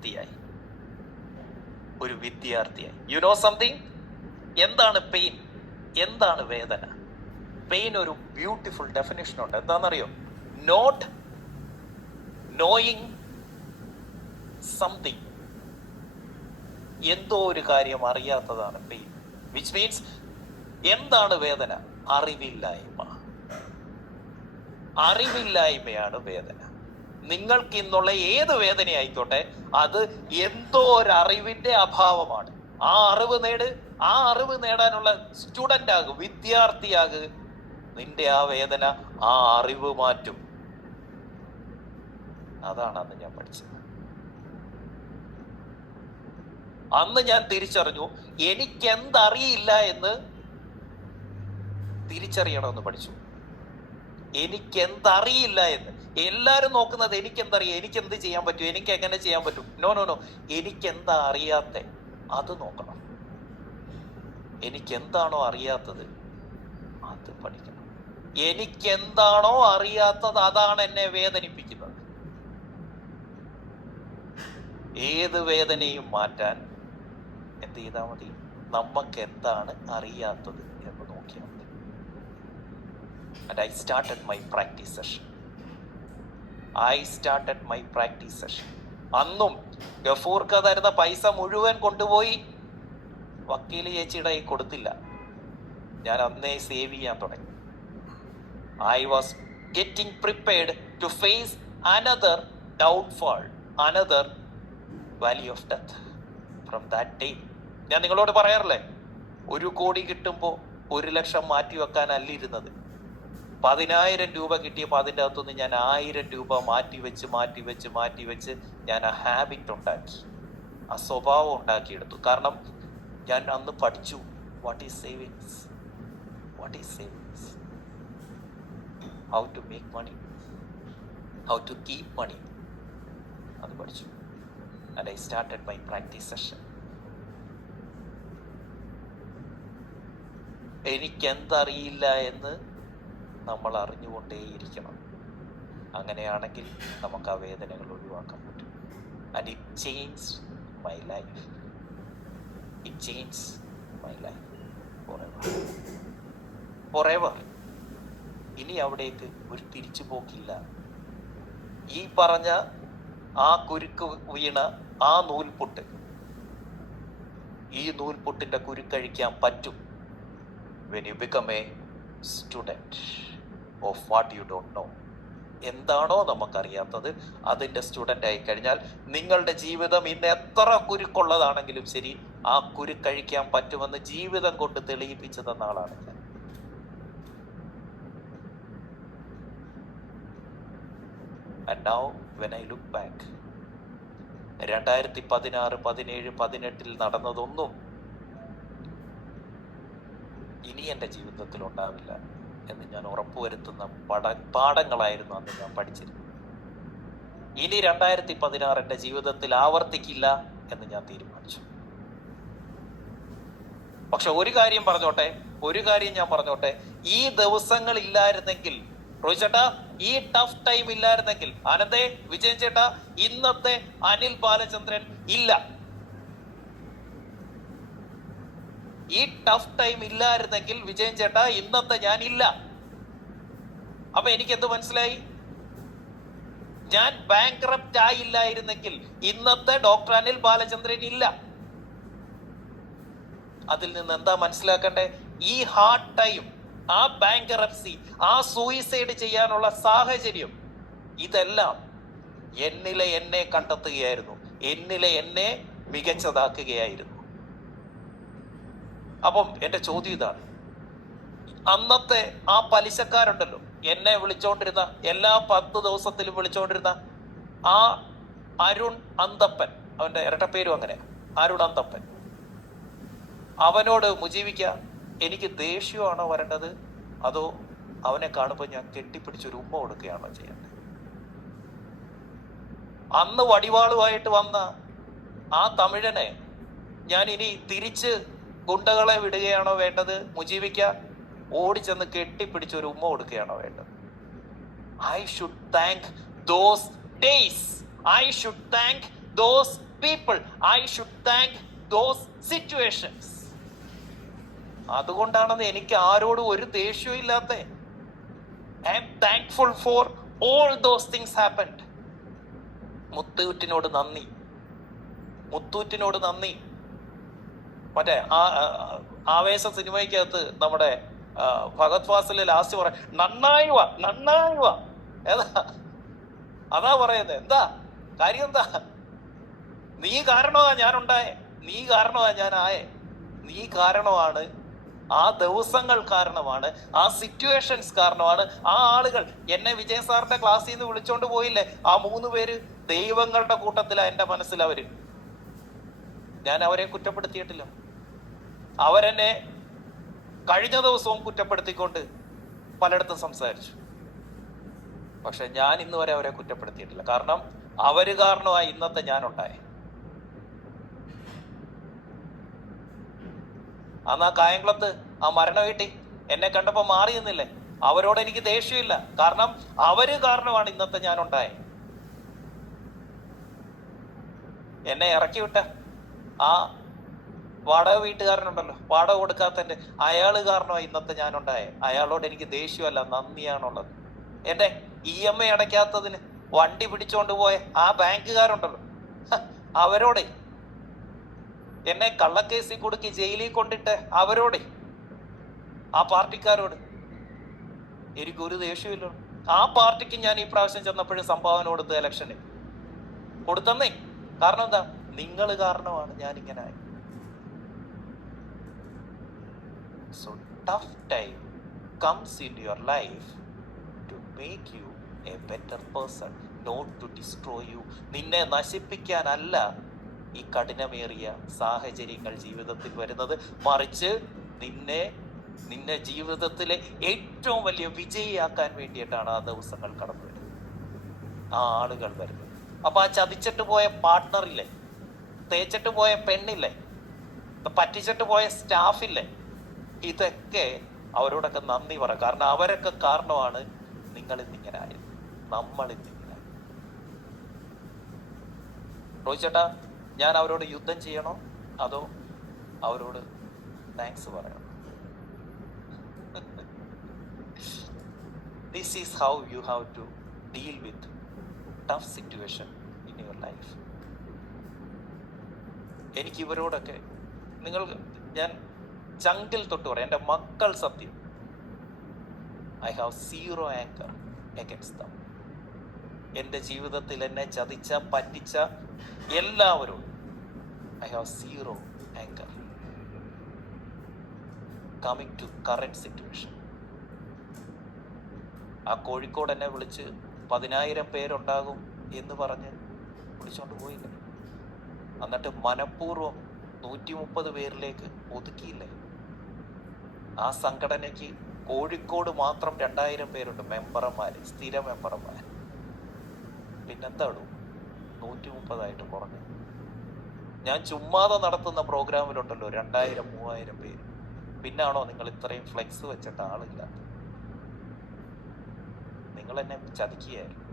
വ്യക്തിയായി, ഒരു വിദ്യാർത്ഥിയായി. You know something? എന്താണ് പെയിൻ? എന്താണ് വേദന? പെയിൻ ഒരു ബ്യൂട്ടിഫുൾ ഡെഫിനിഷൻ ഉണ്ട്. എന്താണെന്നറിയോ? Not knowing something. എന്തോ ഒരു കാര്യം അറിയാത്തതാണ് പെയിൻ. വിച്ച് മീൻസ് എന്താണ് വേദന? അറിവില്ലായ്മ. അറിവില്ലായ്മയാണ് വേദന. നിങ്ങൾക്ക് ഇന്നുള്ള ഏത് വേദനയായിക്കോട്ടെ, അത് എന്തോ ഒരു അറിവിന്റെ അഭാവമാണ്. ആ അറിവ് നേട്. ആ അറിവ് നേടാനുള്ള സ്റ്റുഡന്റ് ആകും, വിദ്യാർത്ഥിയാകുക. നിന്റെ ആ വേദന ആ അറിവ് മാറ്റും. അതാണ് അന്ന് ഞാൻ പഠിച്ചത്. അന്ന് ഞാൻ തിരിച്ചറിഞ്ഞു, എനിക്കെന്തറിയില്ല എന്ന് തിരിച്ചറിയണമെന്ന് പഠിച്ചു. എനിക്കെന്തറിയില്ല എന്ന്. എല്ലാരും നോക്കുന്നത് എനിക്കെന്തറിയാം, എനിക്കെന്ത് ചെയ്യാൻ പറ്റും, എനിക്ക് എങ്ങനെ ചെയ്യാൻ പറ്റും. നോ നോ നോ, എനിക്കെന്താ അറിയാത്ത അത് നോക്കണം. എനിക്കെന്താണോ അറിയാത്തത് അത് പഠിക്കണം. എനിക്കെന്താണോ അറിയാത്തത് അതാണ് എന്നെ വേദനിപ്പിക്കുന്നത്. ഏത് വേദനയും മാറ്റാൻ എന്ത് ചെയ്താൽ മതി? നമുക്ക് എന്താണ് അറിയാത്തത് എന്ന് നോക്കിയാൽ മതി. And I started my practice session. അന്നും ഗഫൂർക്ക് തരുന്ന പൈസ മുഴുവൻ കൊണ്ടുപോയി വക്കീല് ചേച്ചിയുടെ കൈ കൊടുത്തില്ല. ഞാൻ അന്നേ സേവ് ചെയ്യാൻ തുടങ്ങി. I was getting prepared to face another downfall, another valley of death. From that day, ഞാൻ നിങ്ങളോട് പറയാറില്ലേ, 1 കോടി കിട്ടുമ്പോൾ 1 ലക്ഷം മാറ്റി വെക്കാനല്ല ഇരുന്നത്. 10,000 രൂപ കിട്ടിയപ്പോൾ അതിൻ്റെ അകത്തുനിന്ന് ഞാൻ 1000 രൂപ മാറ്റി വെച്ച് ഞാൻ ആ ഹാബിറ്റ് ഉണ്ടാക്കി, ആ സ്വഭാവം ഉണ്ടാക്കിയെടുത്തു. കാരണം ഞാൻ അന്ന് പഠിച്ചു what is savings, how to make money, how to keep money. അത് പഠിച്ചു. And I started my practice session. എനിക്കെന്തറിയില്ല എന്ന് നമ്മൾ അറിഞ്ഞുകൊണ്ടേയിരിക്കണം. അങ്ങനെയാണെങ്കിൽ നമുക്ക് ആ വേദനകൾ ഒഴിവാക്കാൻ പറ്റും. And it changed my life. Forever. ഇനി അവിടേക്ക് ഒരു തിരിച്ചു പോക്കില്ല. ഈ പറഞ്ഞ ആ കുരുക്ക് വീണ ആ നൂൽപൊട്ട്, ഈ നൂൽപൊട്ടിന്റെ കുരുക്കഴിക്കാൻ പറ്റും when you become a student of what you don't know. എന്താണോ നമുക്കറിയാത്തത് അതിൻ്റെ സ്റ്റുഡൻ്റ് ആയി കഴിഞ്ഞാൽ നിങ്ങളുടെ ജീവിതം ഇന്ന് എത്ര കുരുക്കുള്ളതാണെങ്കിലും ശരി, ആ കുരുക്കഴിക്കാൻ പറ്റുമെന്ന് ജീവിതം കൊണ്ട് തെളിയിപ്പിച്ചു തന്ന ആളാണ് ഞാൻ. And now when I look back, 2016, 17, 18 നടന്നതൊന്നും ഇനി എൻ്റെ ജീവിതത്തിൽ ഉണ്ടാവില്ല എന്ന് ഞാൻ ഉറപ്പുവരുത്തുന്ന പാഠങ്ങളായിരുന്നു അന്ന് ഞാൻ പഠിച്ചിരുന്നത്. ഇനി 2016 എൻ്റെ ജീവിതത്തിൽ ആവർത്തിക്കില്ല എന്ന് ഞാൻ തീരുമാനിച്ചു. പക്ഷെ ഒരു കാര്യം ഞാൻ പറഞ്ഞോട്ടെ, ഈ ദിവസങ്ങൾ ഇല്ലായിരുന്നെങ്കിൽ, റോഹിത് ചേട്ടാ, ഈ ടഫ് ടൈം ഇല്ലായിരുന്നെങ്കിൽ, ആനന്ദേ, വിജയൻ ചേട്ടാ, ഇന്നത്തെ അനിൽ ബാലചന്ദ്രൻ ഇല്ല. ഈ ടഫ് ടൈം ഇല്ലായിരുന്നെങ്കിൽ വിജയൻ ചേട്ടാ, ഇന്നത്തെ ഞാൻ ഇല്ല. അപ്പൊ എനിക്കെന്ത് മനസ്സിലായി? ഞാൻ ബാങ്ക്രപ്റ്റ് ആയില്ലായിരുന്നെങ്കിൽ ഇന്നത്തെ ഡോക്ടർ അനിൽ ബാലചന്ദ്രൻ ഇല്ല. അതിൽ നിന്ന് എന്താ മനസ്സിലാക്കണ്ടേ? ഈ ഹാർഡ് ടൈം, ആ ബാങ്ക്രപ്സി, ആ സൂയിസൈഡ് ചെയ്യാനുള്ള സാഹചര്യം, ഇതെല്ലാം എന്നിലെ എന്നെ കണ്ടെത്തുകയായിരുന്നു, എന്നിലെ എന്നെ മികച്ചതാക്കുകയായിരുന്നു. അപ്പം എൻ്റെ ചോദ്യം ഇതാണ്, അന്നത്തെ ആ പലിശക്കാരുണ്ടല്ലോ, എന്നെ വിളിച്ചോണ്ടിരുന്ന, എല്ലാ 10 ദിവസത്തിലും വിളിച്ചോണ്ടിരുന്ന ആ അരുൺ അന്തപ്പൻ, അവൻ്റെ ഇരട്ടപ്പേരും അങ്ങനെ, അരുൺ അന്തപ്പൻ, അവനോട് മുജീവിക്ക, എനിക്ക് ദേഷ്യമാണോ വരേണ്ടത്, അതോ അവനെ കാണുമ്പോൾ ഞാൻ കെട്ടിപ്പിടിച്ചൊരു ഉമ്മ കൊടുക്കുകയാണോ ചെയ്യേണ്ടത്? അന്ന് വടിവാളുമായിട്ട് വന്ന ആ തമിഴനെ ഞാൻ ഇനി തിരിച്ച് ഗുണ്ടകളെ വിടുകയാണോ വേണ്ടത്? മുജീവിക്ക, ഓടിച്ചെന്ന് കെട്ടിപ്പിടിച്ചൊരു ഉമ്മ കൊടുക്കുകയാണോ വേണ്ടത്? I should thank those days. I should thank those people, I should thank those situations. അതുകൊണ്ടാണെന്ന് എനിക്ക് ആരോടും ഒരു ദേഷ്യവും ഇല്ലാത്ത. I am thankful for all those things happened. മുത്തൂറ്റിനോട് നന്ദി, മുത്തൂറ്റിനോട് നന്ദി. മറ്റേ ആവേശ സിനിമയ്ക്കകത്ത് നമ്മുടെ ഭഗത് ഫാസിലെ ലാസ്റ്റ് പറ നന്നായി വാ നന്നായി വാ, ഏതാ അതാ പറയുന്നത്. എന്താ കാര്യം? എന്താ? നീ കാരണമാ ഞാനുണ്ടായേ, നീ കാരണമാ ഞാൻ ആയേ, നീ കാരണമാണ്, ആ ദിവസങ്ങൾ കാരണമാണ്, ആ സിറ്റുവേഷൻസ് കാരണമാണ്. ആ ആളുകൾ എന്നെ വിജയ് സാറിന്റെ ക്ലാസ്സിൽ നിന്ന് വിളിച്ചോണ്ട് പോയില്ലേ, ആ 3 പേര് ദൈവങ്ങളുടെ കൂട്ടത്തിലാ എന്റെ മനസ്സിൽ. അവര്, ഞാൻ അവരെ കുറ്റപ്പെടുത്തിയിട്ടില്ല. അവരെന്നെ കഴിഞ്ഞ ദിവസവും കുറ്റപ്പെടുത്തിക്കൊണ്ട് പലയിടത്തും സംസാരിച്ചു. പക്ഷെ ഞാൻ ഇന്ന് വരെ അവരെ കുറ്റപ്പെടുത്തിയിട്ടില്ല. കാരണം അവര് കാരണമായി ഇന്നത്തെ ഞാനുണ്ടായേ. അന്ന് ആ കായംകുളത്ത് ആ മരണ വീട്ടിൽ എന്നെ കണ്ടപ്പോ മാറി നിന്നില്ലേ, അവരോട് എനിക്ക് ദേഷ്യമില്ല. കാരണം അവര് കാരണമാണ് ഇന്നത്തെ ഞാനുണ്ടായേ. എന്നെ ഇറക്കി വിട്ട ആ വാടക വീട്ടുകാരനുണ്ടല്ലോ, വാടക കൊടുക്കാത്തന്റെ, അയാള് കാരണമായി ഇന്നത്തെ ഞാനുണ്ടായേ. അയാളോട് എനിക്ക് ദേഷ്യമല്ല, നന്ദിയാണുള്ളത്. എന്റെ EMI അടയ്ക്കാത്തതിന് വണ്ടി പിടിച്ചോണ്ട് പോയ ആ ബാങ്കുകാരുണ്ടല്ലോ, അവരോടെ, എന്നെ കള്ളക്കേസിൽ കൊടുക്കി ജയിലിൽ കൊണ്ടിട്ട് അവരോടെ, ആ പാർട്ടിക്കാരോട് എനിക്കൊരു ദേഷ്യമില്ല. ആ പാർട്ടിക്ക് ഞാൻ ഈ പ്രാവശ്യം ചെന്നപ്പോഴും സംഭാവന കൊടുത്ത് ഇലക്ഷന് കൊടുത്തന്നേ. കാരണം എന്താ? നിങ്ങൾ കാരണമാണ് ഞാൻ ഇങ്ങനെ ആയി. So tough time comes in your life to make you a better person, not to destroy you. നിന്നെ നശിപ്പിക്കാനല്ല ഈ കഠിനമേറിയ സാഹചര്യങ്ങൾ ജീവിതത്തിൽ വരുന്നത്, മറിച്ച് നിന്നെ ജീവിതത്തിലെ ഏറ്റവും വലിയ വിജയിയാക്കാൻ വേണ്ടിയിട്ടാണ് ആ ദിവസങ്ങൾ കടന്നു വരുന്നത്, ആ ആളുകൾ വരുന്നത്. അപ്പൊ ആ ചതിച്ചിട്ട് പോയ പാർട്ട്ണറില്ലേ, തേച്ചിട്ട് പോയ പെണ്ണില്ലേ, പറ്റിച്ചിട്ട് പോയ സ്റ്റാഫില്ലേ, ഇതൊക്കെ അവരോടൊക്കെ നന്ദി പറ. കാരണം അവരൊക്കെ കാരണമാണ് നിങ്ങൾ ഇന്നിങ്ങനെ ആയത്, നമ്മൾ ഇന്നിങ്ങനെ. റോയ് ചേട്ടാ, ഞാൻ അവരോട് യുദ്ധം ചെയ്യണോ അതോ അവരോട് താങ്ക്സ് പറയണോ? This is how you have to deal with tough situation in your life. എനിക്ക് ഇവരോടൊക്കെ ഞാൻ ചങ്കിൽ തൊട്ട് പറയാം, എൻ്റെ മക്കൾ സത്യം, I have 0 anger against them. എൻ്റെ ജീവിതത്തിൽ എന്നെ ചതിച്ച പറ്റിച്ച എല്ലാവരോടും I have 0 anger. Coming to current situation, ആ കോഴിക്കോട് എന്നെ വിളിച്ച് 10,000 പേരുണ്ടാകും എന്ന് പറഞ്ഞ് വിളിച്ചോണ്ട് പോയില്ലേ, എന്നിട്ട് മനഃപൂർവ്വം 130 പേരിലേക്ക് ഒതുക്കിയില്ലേ. ആ സംഘടനയ്ക്ക് കോഴിക്കോട് മാത്രം 2,000 പേരുണ്ട് മെമ്പർമാര്, സ്ഥിര മെമ്പർമാർ. പിന്നെന്താണോ 130 കുറഞ്ഞു? ഞാൻ ചുമ്മാതെ നടത്തുന്ന പ്രോഗ്രാമിലുണ്ടല്ലോ 2,000-3,000 പേര്. പിന്നാണോ നിങ്ങൾ ഇത്രയും ഫ്ലെക്സ് വെച്ചിട്ട് ആളില്ലാത്ത? നിങ്ങൾ എന്നെ ചതിക്കുകയായിരുന്നു.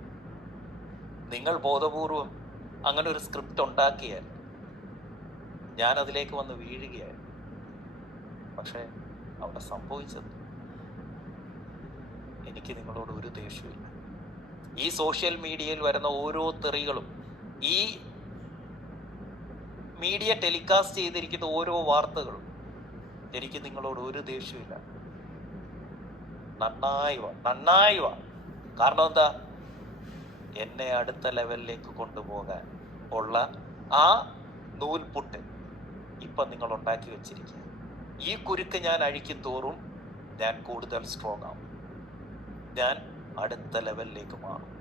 നിങ്ങൾ ബോധപൂർവം അങ്ങനെ ഒരു സ്ക്രിപ്റ്റ് ഉണ്ടാക്കിയായിരുന്നു, ഞാൻ അതിലേക്ക് വന്ന് വീഴുകയായിരുന്നു. പക്ഷെ അവിടെ സംഭവിച്ചത്, എനിക്ക് നിങ്ങളോട് ഒരു ദേഷ്യമില്ല. ഈ സോഷ്യൽ മീഡിയയിൽ വരുന്ന ഓരോ തെറികളും, ഈ മീഡിയ ടെലികാസ്റ്റ് ചെയ്തിരിക്കുന്ന ഓരോ വാർത്തകളും, എനിക്ക് നിങ്ങളോട് ഒരു ദേഷ്യമില്ല. നന്നായി വാ. കാരണം എന്താ? എന്നെ അടുത്ത ലെവലിലേക്ക് കൊണ്ടുപോകാൻ ഉള്ള ആ നൂൽപുട്ട് ഇപ്പം നിങ്ങൾ ഉണ്ടാക്കി വെച്ചിരിക്കുക. ഈ കുരുക്ക് ഞാൻ അഴിക്കും തോറും ഞാൻ കൂടുതൽ സ്ട്രോങ് ആവും, ഞാൻ അടുത്ത ലെവലിലേക്ക് മാറും.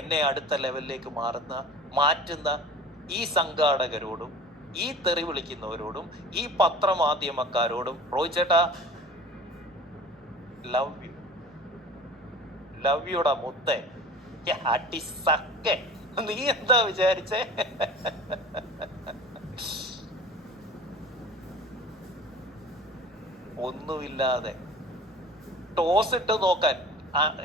എന്നെ അടുത്ത ലെവലിലേക്ക് മാറ്റുന്ന ഈ സംഘാടകരോടും, ഈ തെറി വിളിക്കുന്നവരോടും, ഈ പത്രമാധ്യമക്കാരോടും, റോയ് ചേട്ടാ, ലവ് യുടാ മുത്തേ, അടിസക്കെ. നീ എന്താ വിചാരിച്ചേ? ഒന്നുമില്ലാതെ ടോസ് ഇട്ട് നോക്കാൻ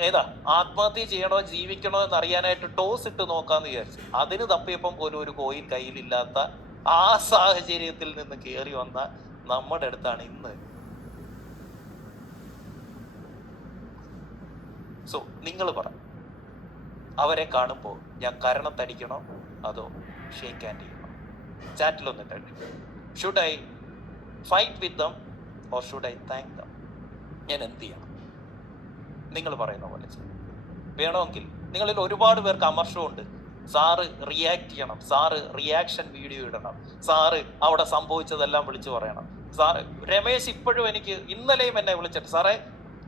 ഏതാ ആത്മഹത്യ ചെയ്യണോ ജീവിക്കണോ എന്ന് അറിയാനായിട്ട് ടോസ് ഇട്ട് നോക്കാന്ന് വിചാരിച്ചു. അതിന് തപ്പിയപ്പം പോലും ഒരു കോയിൻ കയ്യിലില്ലാത്ത ആ സാഹചര്യത്തിൽ നിന്ന് കയറി വന്ന നമ്മുടെ അടുത്താണ് ഇന്ന്. സോ നിങ്ങൾ പറ, അവരെ കാണുമ്പോൾ ഞാൻ കരണത്തടിക്കണോ അതോ ഷേക്ക് ഹാൻഡ് ചെയ്യണോ? ചാറ്റിലൊന്നിട്ടുണ്ട്. Should I fight with them or should I thank them? ഞാൻ എന്ത് ചെയ്യണം? നിങ്ങൾ പറയുന്ന പോലെ ചെയ്യും. വേണമെങ്കിൽ നിങ്ങളിൽ ഒരുപാട് പേർക്ക് അമർഷമുണ്ട്, സാറ് റിയാക്ട് ചെയ്യണം, സാറ് റിയാക്ഷൻ വീഡിയോ ഇടണം, സാറ് അവിടെ സംഭവിച്ചതെല്ലാം വിളിച്ചു പറയണം. സാറ് രമേശ് ഇപ്പോഴും എനിക്ക് ഇന്നലെയും എന്നെ വിളിച്ചിട്ട്, സാറേ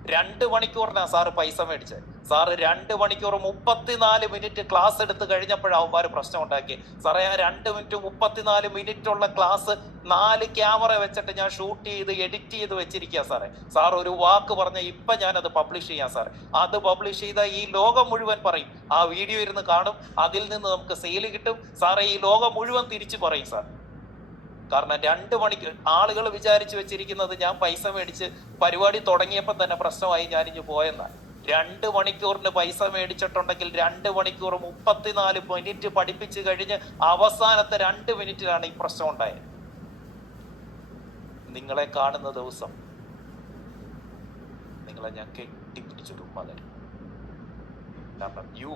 2 മണിക്കൂറിനാ സാറ് പൈസ മേടിച്ചത്, സാറ് 2 മണിക്കൂർ 34 മിനിറ്റ് ക്ലാസ് എടുത്ത് കഴിഞ്ഞപ്പോഴാവുമാര് പ്രശ്നം ഉണ്ടാക്കി. സാറേ ആ 2 മിനിറ്റ് 34 മിനിറ്റ് ഉള്ള ക്ലാസ് 4 ക്യാമറ വെച്ചിട്ട് ഞാൻ ഷൂട്ട് ചെയ്ത് എഡിറ്റ് ചെയ്ത് വെച്ചിരിക്കുക സാറേ. സാർ ഒരു വാക്ക് പറഞ്ഞ ഇപ്പൊ ഞാനത് പബ്ലിഷ് ചെയ്യാം സാറേ. അത് പബ്ലിഷ് ചെയ്താൽ ഈ ലോകം മുഴുവൻ പറയും, ആ വീഡിയോ ഇരുന്ന് കാണും, അതിൽ നിന്ന് നമുക്ക് സെയിൽ കിട്ടും സാറേ. ഈ ലോകം മുഴുവൻ തിരിച്ചു പറയും സാർ. കാരണം 2 മണിക്ക് ആളുകൾ വിചാരിച്ചു വെച്ചിരിക്കുന്നത് ഞാൻ പൈസ മേടിച്ച് പരിപാടി തുടങ്ങിയപ്പോൾ തന്നെ പ്രശ്നമായി ഞാനിഞ്ഞ് പോയെന്നാണ്. 2 മണിക്കൂറിന് പൈസ മേടിച്ചിട്ടുണ്ടെങ്കിൽ 2 മണിക്കൂർ 34 മിനിറ്റ് പഠിപ്പിച്ച് കഴിഞ്ഞ് അവസാനത്തെ 2 മിനിറ്റിലാണ് ഈ പ്രശ്നം ഉണ്ടായത്. നിങ്ങളെ കാണുന്ന ദിവസം നിങ്ങളെ ഞാൻ കെട്ടിപ്പിടിച്ചൊരു ഉമ്മ തരും. കാരണം you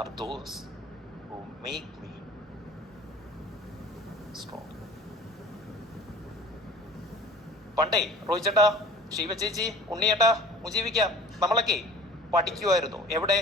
are those who make me strong. പണ്ടേ റോയിച്ചേട്ടാ, ശിവ ചേച്ചി, ഉണ്ണിയേട്ടാ, മുജീവിക്ക, നമ്മളൊക്കെ പഠിക്കുമായിരുന്നു. എവിടെ?